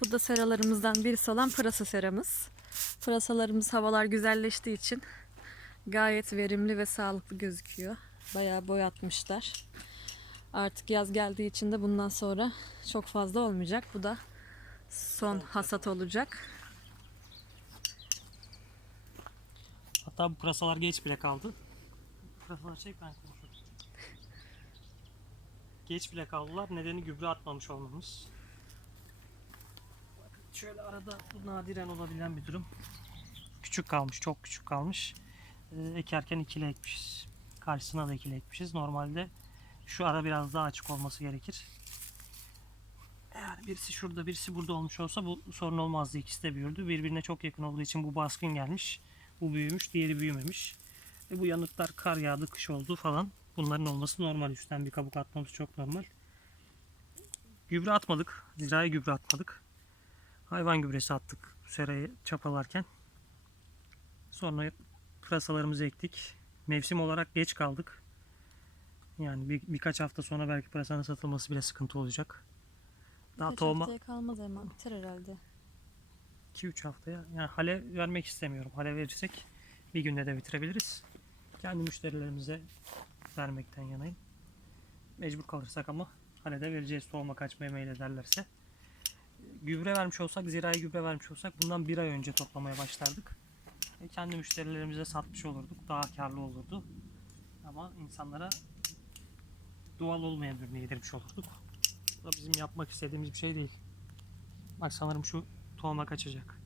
Bu da seralarımızdan birisi olan pırasa seramız. Pırasalarımız havalar güzelleştiği için gayet verimli ve sağlıklı gözüküyor. Bayağı boy atmışlar. Artık yaz geldiği için de bundan sonra çok fazla olmayacak. Bu da son hasat olacak. Hatta bu pırasalar geç bile kaldı. Pırasalar çek ben konuşurum. Geç bile kaldılar. Nedeni gübre atmamış olmamız. Şöyle arada bu nadiren olabilen bir durum. Küçük kalmış, çok küçük kalmış. Ee, ekerken ikili ekmişiz. Karşısına da ikili ekmişiz. Normalde şu ara biraz daha açık olması gerekir. Eğer birisi şurada birisi burada olmuş olsa bu sorun olmazdı. İkisi de büyürdü. Birbirine çok yakın olduğu için bu baskın gelmiş. Bu büyümüş, diğeri büyümemiş. E bu yanıklar kar yağdı, kış oldu falan. Bunların olması normal. Üstten bir kabuk atmamız çok normal. Gübre atmadık. Zirai gübre atmadık. Hayvan gübresi attık bu serayı çapalarken. Sonra pırasalarımızı ektik. Mevsim olarak geç kaldık. Yani bir, birkaç hafta sonra belki pırasanın satılması bile sıkıntı olacak. Daha Kaç tohuma haftaya kalmaz hemen biter herhalde. 2-3 haftaya. Yani hale vermek istemiyorum. Hale verirsek bir günde de bitirebiliriz. Kendi müşterilerimize vermekten yanayım. Mecbur kalırsak ama hale de vereceğiz tohuma kaçmaya meyil ederlerse. Gübre vermiş olsak, zirai gübre vermiş olsak bundan bir ay önce toplamaya başlardık. E, kendi müşterilerimize satmış olurduk. Daha karlı olurdu. Ama insanlara doğal olmayan ürünü yedirmiş olurduk. Bu da bizim yapmak istediğimiz bir şey değil. Bak sanırım şu tohuma kaçacak.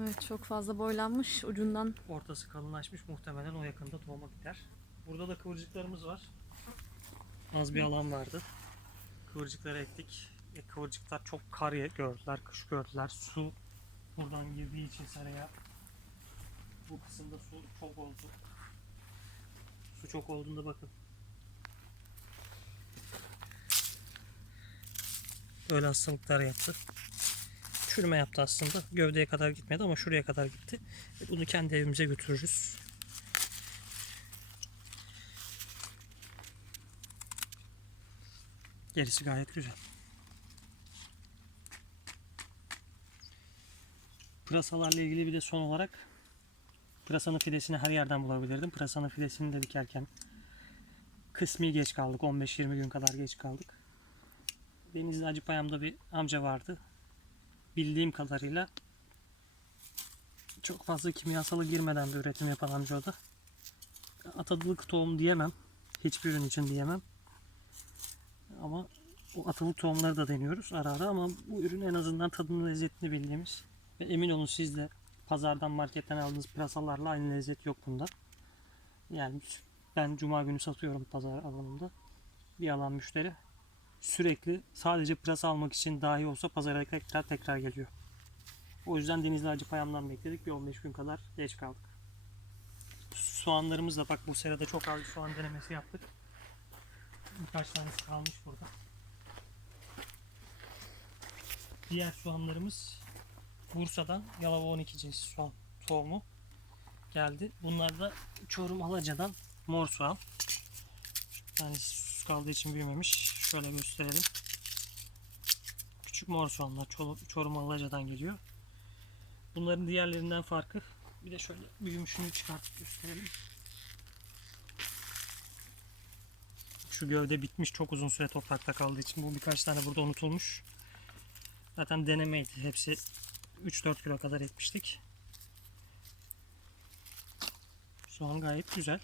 Evet çok fazla boylanmış ucundan Ortası kalınlaşmış muhtemelen o yakında tohuma gider. Burada da kıvırcıklarımız var. Az bir alan vardı. Kıvırcıkları ektik. E, kıvırcıklar çok kar gördüler, kış gördüler. Su buradan girdiği için seraya bu kısımda su çok oldu. Su çok olduğunda bakın. Böyle hastalıklar yaptı. Çürüme yaptı aslında. Gövdeye kadar gitmedi ama şuraya kadar gitti. E, Bunu kendi evimize götürürüz. Gerisi gayet güzel. Pırasalarla ilgili bir de son olarak pırasanın fidesini her yerden bulabilirdim. Pırasanın fidesini de dikerken kısmi geç kaldık. 15-20 gün kadar geç kaldık. Denizli Acıpayam'da bir amca vardı. Bildiğim kadarıyla çok fazla kimyasalı girmeden bir üretim yapan amca o da. Atadılık tohum diyemem. Hiçbir ürün için diyemem. Ama o atalık tohumları da deniyoruz ara ara ama bu ürün en azından tadını lezzetini bildiğimiz ve emin olun siz de pazardan marketten aldığınız pırasalarla aynı lezzet yok bunda. Yani ben cuma günü satıyorum pazar alanında. Bir alan müşteri sürekli sadece pırasa almak için dahi olsa pazara tekrar tekrar geliyor. O yüzden Denizli Acı Payam'dan bekledik. Bir 15 gün kadar geç kaldık. Soğanlarımız da bak bu serada çok az soğan denemesi yaptık. Birkaç tanesi kalmış burada. Diğer soğanlarımız Bursa'dan Yalova 12 cinsi soğan tohumu geldi. Bunlar da Çorum Alaca'dan mor soğan. Yani sus kaldığı için büyümemiş. Şöyle gösterelim. Küçük mor soğanlar Çorum Alaca'dan geliyor. Bunların diğerlerinden farkı bir de şöyle büyümüşünü çıkartıp gösterelim. Şu gövde bitmiş çok uzun süre toprakta kaldığı için bu birkaç tane burada unutulmuş. Zaten denemeydi. Hepsi 3-4 kilo kadar etmiştik. Soğan gayet güzel.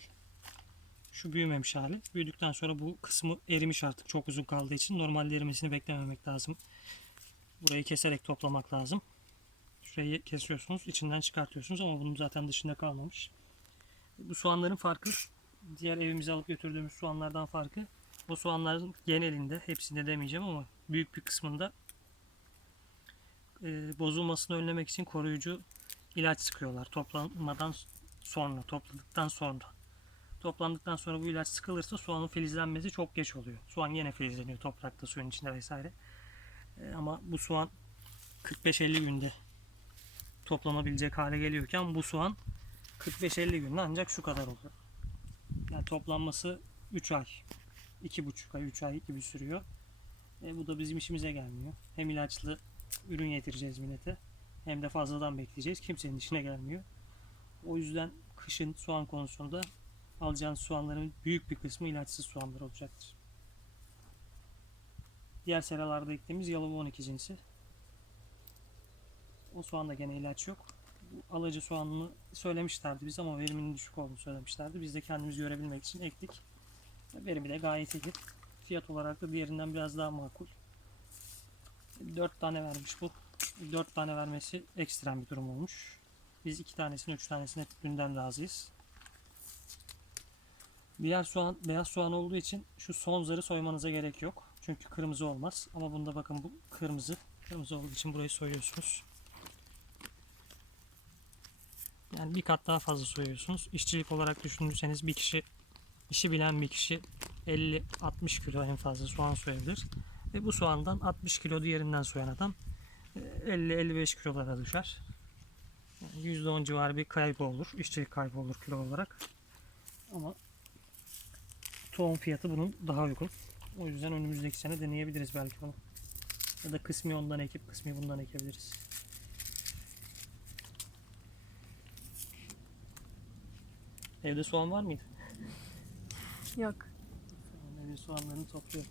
Şu büyümemiş hali. Büyüdükten sonra bu kısmı erimiş artık çok uzun kaldığı için. Normalde erimesini beklememek lazım. Burayı keserek toplamak lazım. Şurayı kesiyorsunuz, içinden çıkartıyorsunuz ama bunun zaten dışında kalmamış. Bu soğanların farkı, diğer evimize alıp götürdüğümüz soğanlardan farkı, bu soğanların genelinde, hepsinde demeyeceğim ama büyük bir kısmında e, bozulmasını önlemek için koruyucu ilaç sıkıyorlar toplanmadan sonra, topladıktan sonra. Toplandıktan sonra bu ilaç sıkılırsa soğanın filizlenmesi çok geç oluyor. Soğan yine filizleniyor toprakta, suyun içinde vesaire. E, ama bu soğan 45-50 günde toplanabilecek hale geliyorken bu soğan 45-50 günde ancak şu kadar oluyor. Yani toplanması 3 ay, 2,5 ay, 3 ay gibi sürüyor. E, bu da bizim işimize gelmiyor. Hem ilaçlı ürün getireceğiz millete. Hem de fazladan bekleyeceğiz. Kimsenin işine gelmiyor. O yüzden kışın soğan konusunda alacağınız soğanların büyük bir kısmı ilaçsız soğanlar olacaktır. Diğer seralarda ektiğimiz Yalova 12 cinsi. O soğanda gene ilaç yok. Bu alıcı soğanını söylemişlerdi biz ama veriminin düşük olduğunu söylemişlerdi. Biz de kendimiz görebilmek için ektik. Verimi de gayet iyi. Fiyat olarak da diğerinden biraz daha makul. 4 tane vermiş bu. 4 tane vermesi ekstrem bir durum olmuş. Biz 2 tanesini 3 tanesini dünden razıyız. Diğer soğan beyaz soğan olduğu için şu son zarı soymanıza gerek yok. Çünkü kırmızı olmaz. Ama bunda bakın bu kırmızı. Kırmızı olduğu için burayı soyuyorsunuz. Yani bir kat daha fazla soyuyorsunuz. İşçilik olarak düşünürseniz bir kişi işi bilen bir kişi 50-60 kilo en fazla soğan soyabilir. Ve bu soğandan 60 kilo diğerinden soyan adam e, 50-55 kilolara düşer. Yani %10 civarı bir kaybı olur. İşçilik kaybı olur kilo olarak. Ama tohum fiyatı bunun daha uygun. O yüzden önümüzdeki sene deneyebiliriz belki bunu. Ya da kısmi ondan ekip kısmi bundan ekebiliriz. Evde soğan var mıydı? Yok. Evde soğanlarını topluyorum.